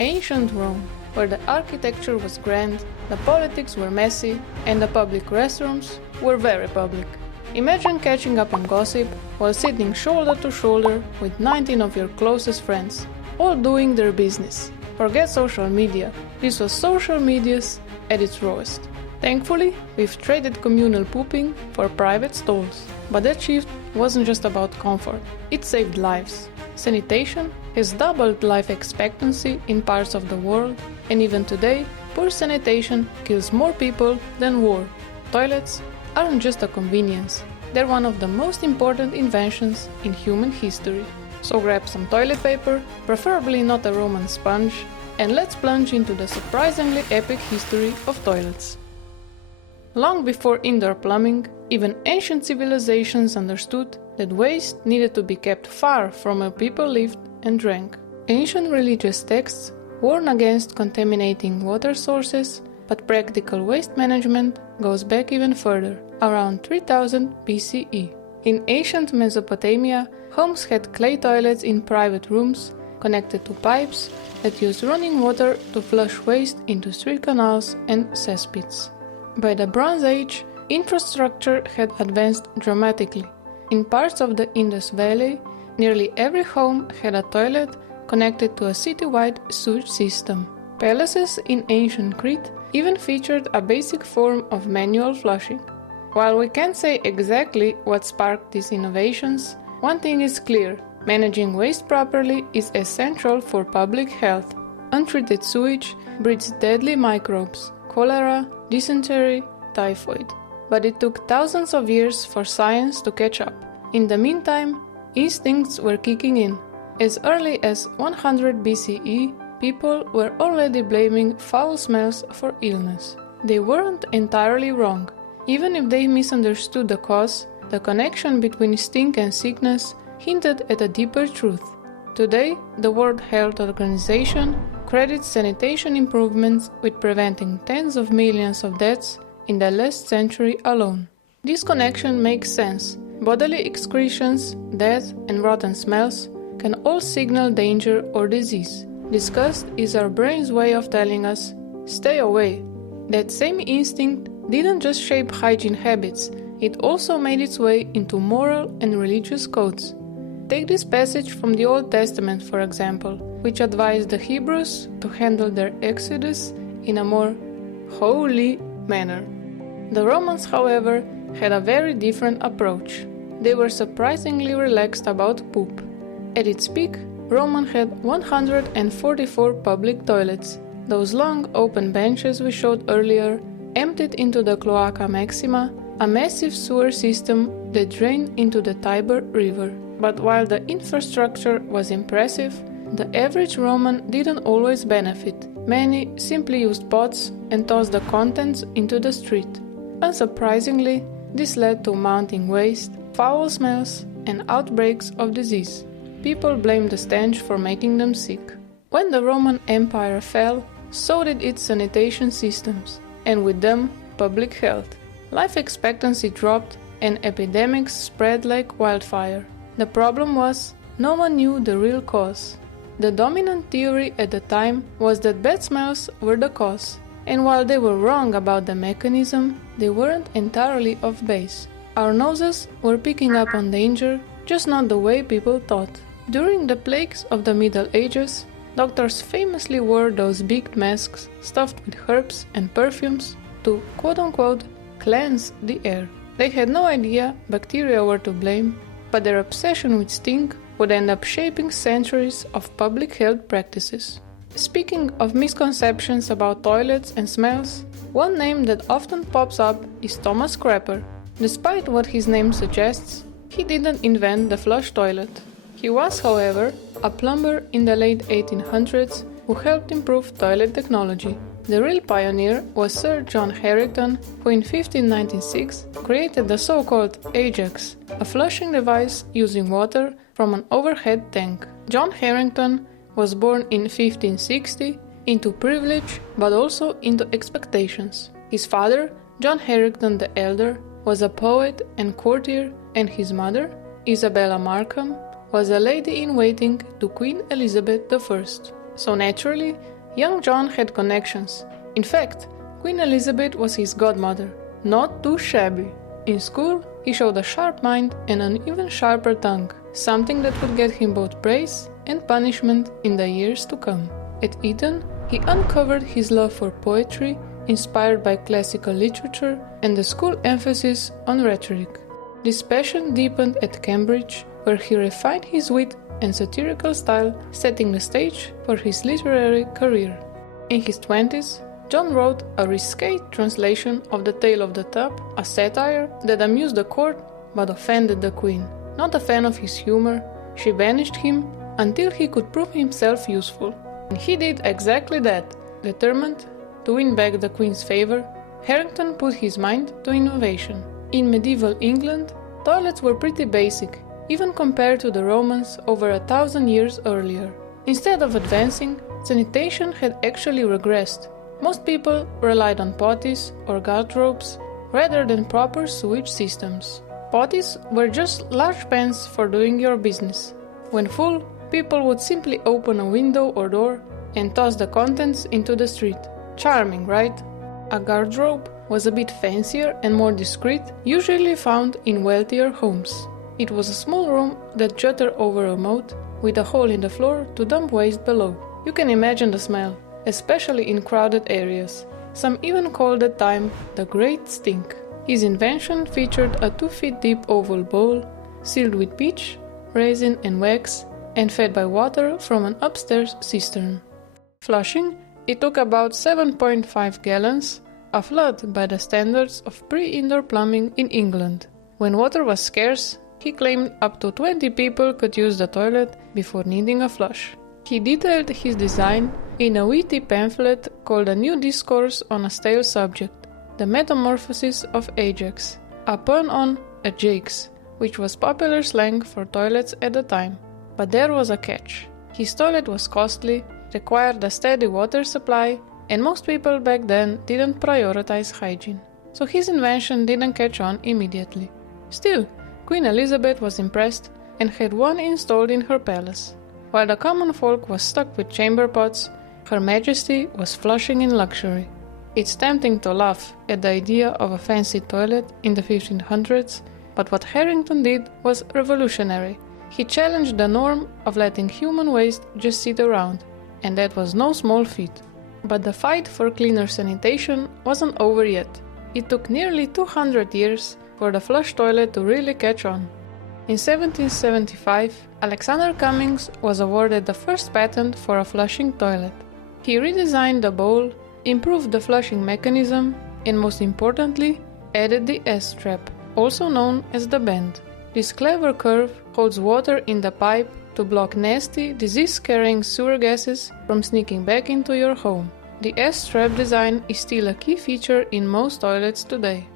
Ancient Rome, where the architecture was grand, the politics were messy, and the public restrooms were very public. Imagine catching up on gossip while sitting shoulder to shoulder with 19 of your closest friends, all doing their business. Forget social media, this was social media's at its rawest. Thankfully, we've traded communal pooping for private stalls. But that shift wasn't just about comfort, it saved lives. Sanitation has doubled life expectancy in parts of the world, and even today, poor sanitation kills more people than war. Toilets aren't just a convenience, they're one of the most important inventions in human history. So grab some toilet paper, preferably not a Roman sponge, and let's plunge into the surprisingly epic history of toilets. Long before indoor plumbing, even ancient civilizations understood that waste needed to be kept far from where people lived and drank. Ancient religious texts warn against contaminating water sources, but practical waste management goes back even further, around 3000 BCE. In ancient Mesopotamia, homes had clay toilets in private rooms connected to pipes that used running water to flush waste into street canals and cesspits. By the Bronze Age, infrastructure had advanced dramatically. In parts of the Indus Valley, nearly every home had a toilet connected to a citywide sewage system. Palaces in ancient Crete even featured a basic form of manual flushing. While we can't say exactly what sparked these innovations, one thing is clear: managing waste properly is essential for public health. Untreated sewage breeds deadly microbes: cholera, dysentery, typhoid. But it took thousands of years for science to catch up. In the meantime, instincts were kicking in. As early as 100 BCE, people were already blaming foul smells for illness. They weren't entirely wrong. Even if they misunderstood the cause, the connection between stink and sickness hinted at a deeper truth. Today, the World Health Organization credits sanitation improvements with preventing tens of millions of deaths in the last century alone. This connection makes sense. Bodily excretions, death, and rotten smells can all signal danger or disease. Disgust is our brain's way of telling us, stay away. That same instinct didn't just shape hygiene habits, it also made its way into moral and religious codes. Take this passage from the Old Testament, for example, which advised the Hebrews to handle their exodus in a more holy manner. The Romans, however, had a very different approach. They were surprisingly relaxed about poop. At its peak, Rome had 144 public toilets. Those long open benches we showed earlier emptied into the Cloaca Maxima, a massive sewer system that drained into the Tiber River. But while the infrastructure was impressive, the average Roman didn't always benefit. Many simply used pots and tossed the contents into the street. Unsurprisingly, this led to mounting waste, foul smells, and outbreaks of disease. People blamed the stench for making them sick. When the Roman Empire fell, so did its sanitation systems, and with them, public health. Life expectancy dropped, and epidemics spread like wildfire. The problem was, no one knew the real cause. The dominant theory at the time was that bad smells were the cause, and while they were wrong about the mechanism, they weren't entirely off base. Our noses were picking up on danger, just not the way people thought. During the plagues of the Middle Ages, doctors famously wore those big masks stuffed with herbs and perfumes to quote-unquote cleanse the air. They had no idea bacteria were to blame, but their obsession with stink would end up shaping centuries of public health practices. Speaking of misconceptions about toilets and smells, one name that often pops up is Thomas Crapper. Despite what his name suggests, he didn't invent the flush toilet. He was, however, a plumber in the late 1800s who helped improve toilet technology. The real pioneer was Sir John Harrington, who in 1596 created the so-called Ajax, a flushing device using water from an overhead tank. John Harrington was born in 1560 into privilege but also into expectations. His father, John Harrington the Elder, was a poet and courtier, and his mother, Isabella Markham, was a lady-in-waiting to Queen Elizabeth I. So naturally, young John had connections. In fact, Queen Elizabeth was his godmother. Not too shabby. In school, he showed a sharp mind and an even sharper tongue, something that would get him both praise and punishment in the years to come. At Eton, he uncovered his love for poetry, inspired by classical literature and the school emphasis on rhetoric. This passion deepened at Cambridge, where he refined his wit and satirical style, setting the stage for his literary career. In his 20s, John wrote a risque translation of The Tale of the Tub, a satire that amused the court but offended the Queen. Not a fan of his humor, she banished him until he could prove himself useful. And he did exactly that. Determined to win back the Queen's favor, Harrington put his mind to innovation. In medieval England, toilets were pretty basic, even compared to the Romans over 1,000 years earlier. Instead of advancing, sanitation had actually regressed. Most people relied on potties or gardropes rather than proper sewage systems. Potties were just large pans for doing your business. When full, people would simply open a window or door and toss the contents into the street. Charming, right? A gardrobe was a bit fancier and more discreet, usually found in wealthier homes. It was a small room that jutted over a moat with a hole in the floor to dump waste below. You can imagine the smell, especially in crowded areas. Some even called the time the Great Stink. His invention featured a 2 feet deep oval bowl, sealed with pitch, resin and wax, and fed by water from an upstairs cistern. Flushing, it took about 7.5 gallons, a flood by the standards of pre-indoor plumbing in England. When water was scarce, he claimed up to 20 people could use the toilet before needing a flush. He detailed his design in a witty pamphlet called A New Discourse on a Stale Subject, The Metamorphosis of Ajax, a pun on Ajax, which was popular slang for toilets at the time. But there was a catch. His toilet was costly, required a steady water supply, and most people back then didn't prioritize hygiene. So his invention didn't catch on immediately. Still, Queen Elizabeth was impressed and had one installed in her palace. While the common folk was stuck with chamber pots, Her Majesty was flushing in luxury. It's tempting to laugh at the idea of a fancy toilet in the 1500s, but what Harrington did was revolutionary. He challenged the norm of letting human waste just sit around, and that was no small feat. But the fight for cleaner sanitation wasn't over yet. It took nearly 200 years for the flush toilet to really catch on. In 1775, Alexander Cummings was awarded the first patent for a flushing toilet. He redesigned the bowl, improved the flushing mechanism, and most importantly, added the S-trap, also known as the bend. This clever curve holds water in the pipe to block nasty, disease-carrying sewer gases from sneaking back into your home. The S-trap design is still a key feature in most toilets today.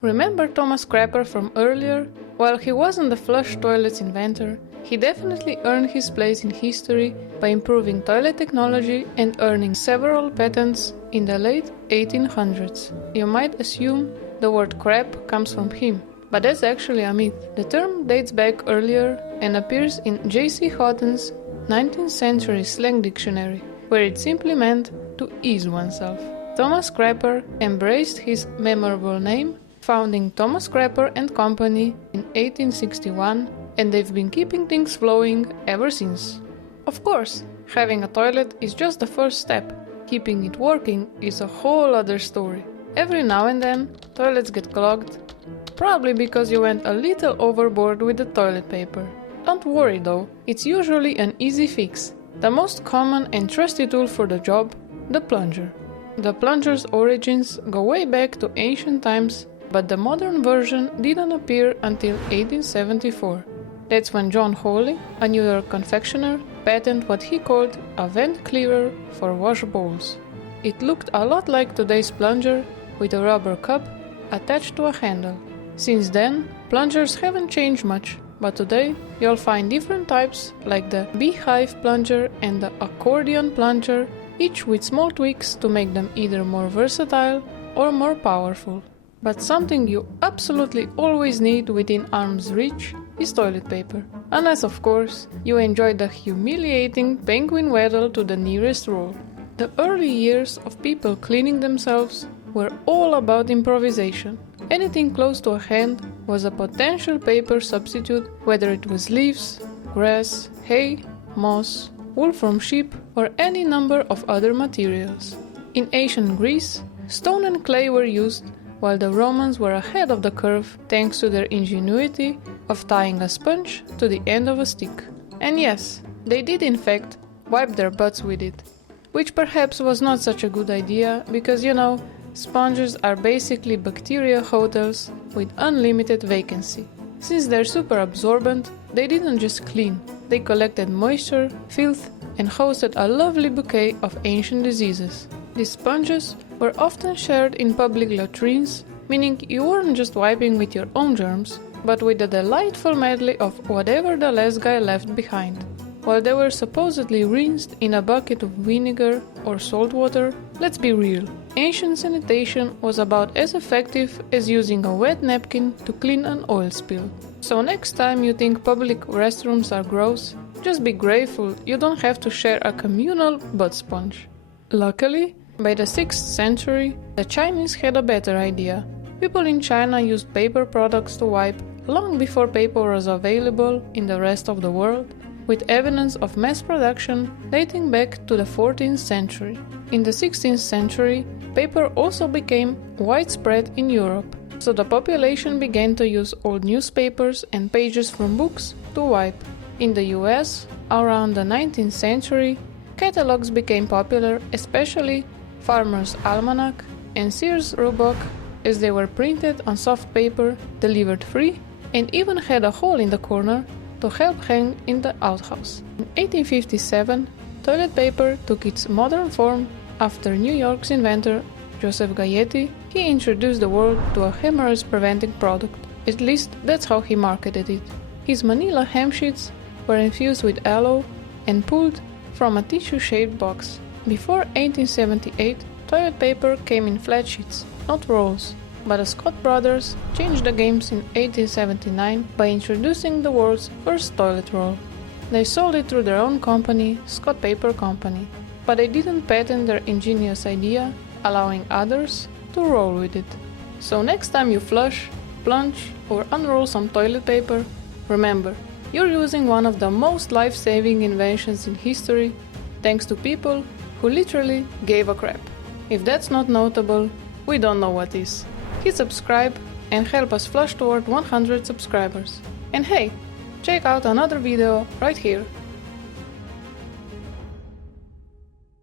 Remember Thomas Crapper from earlier? While he wasn't the flush toilet's inventor, he definitely earned his place in history by improving toilet technology and earning several patents in the late 1800s. You might assume the word crap comes from him, but that's actually a myth. The term dates back earlier and appears in J.C. Houghton's 19th century slang dictionary, where it simply meant to ease oneself. Thomas Crapper embraced his memorable name, founding Thomas Crapper and Company in 1861, and they've been keeping things flowing ever since. Of course, having a toilet is just the first step. Keeping it working is a whole other story. Every now and then, toilets get clogged, probably because you went a little overboard with the toilet paper. Don't worry though, it's usually an easy fix. The most common and trusty tool for the job, the plunger. The plunger's origins go way back to ancient times, but the modern version didn't appear until 1874. That's when John Hawley, a New York confectioner, patented what he called a vent clearer for wash bowls. It looked a lot like today's plunger, with a rubber cup attached to a handle. Since then, plungers haven't changed much, but today you'll find different types like the beehive plunger and the accordion plunger, each with small tweaks to make them either more versatile or more powerful. But something you absolutely always need within arm's reach is toilet paper. Unless, of course, you enjoyed the humiliating penguin waddle to the nearest roll. The early years of people cleaning themselves were all about improvisation. Anything close to a hand was a potential paper substitute, whether it was leaves, grass, hay, moss, wool from sheep, or any number of other materials. In ancient Greece, stone and clay were used, while the Romans were ahead of the curve thanks to their ingenuity of tying a sponge to the end of a stick. And yes, they did in fact wipe their butts with it, which perhaps was not such a good idea because, sponges are basically bacteria hotels with unlimited vacancy. Since they're super absorbent, they didn't just clean, they collected moisture, filth, and hosted a lovely bouquet of ancient diseases. These sponges were often shared in public latrines, meaning you weren't just wiping with your own germs, but with the delightful medley of whatever the last guy left behind. While they were supposedly rinsed in a bucket of vinegar or salt water, let's be real, ancient sanitation was about as effective as using a wet napkin to clean an oil spill. So next time you think public restrooms are gross, just be grateful you don't have to share a communal butt sponge. Luckily, by the 6th century, the Chinese had a better idea. People in China used paper products to wipe long before paper was available in the rest of the world, with evidence of mass production dating back to the 14th century. In the 16th century, paper also became widespread in Europe, so the population began to use old newspapers and pages from books to wipe. In the US, around the 19th century, catalogs became popular, especially Farmer's Almanac and Sears Roebuck, as they were printed on soft paper, delivered free, and even had a hole in the corner to help hang in the outhouse. In 1857, toilet paper took its modern form after New York's inventor Joseph Gayetti. He introduced the world to a hemorrhage-preventing product. At least that's how he marketed it. His manila hem sheets were infused with aloe and pulled from a tissue-shaped box. Before 1878, toilet paper came in flat sheets, not rolls, but the Scott brothers changed the games in 1879 by introducing the world's first toilet roll. They sold it through their own company, Scott Paper Company, but they didn't patent their ingenious idea, allowing others to roll with it. So next time you flush, plunge, or unroll some toilet paper, remember, you're using one of the most life-saving inventions in history, thanks to people who literally gave a crap. If that's not notable, we don't know what is. Hit subscribe and help us flush toward 100 subscribers. And hey, check out another video right here.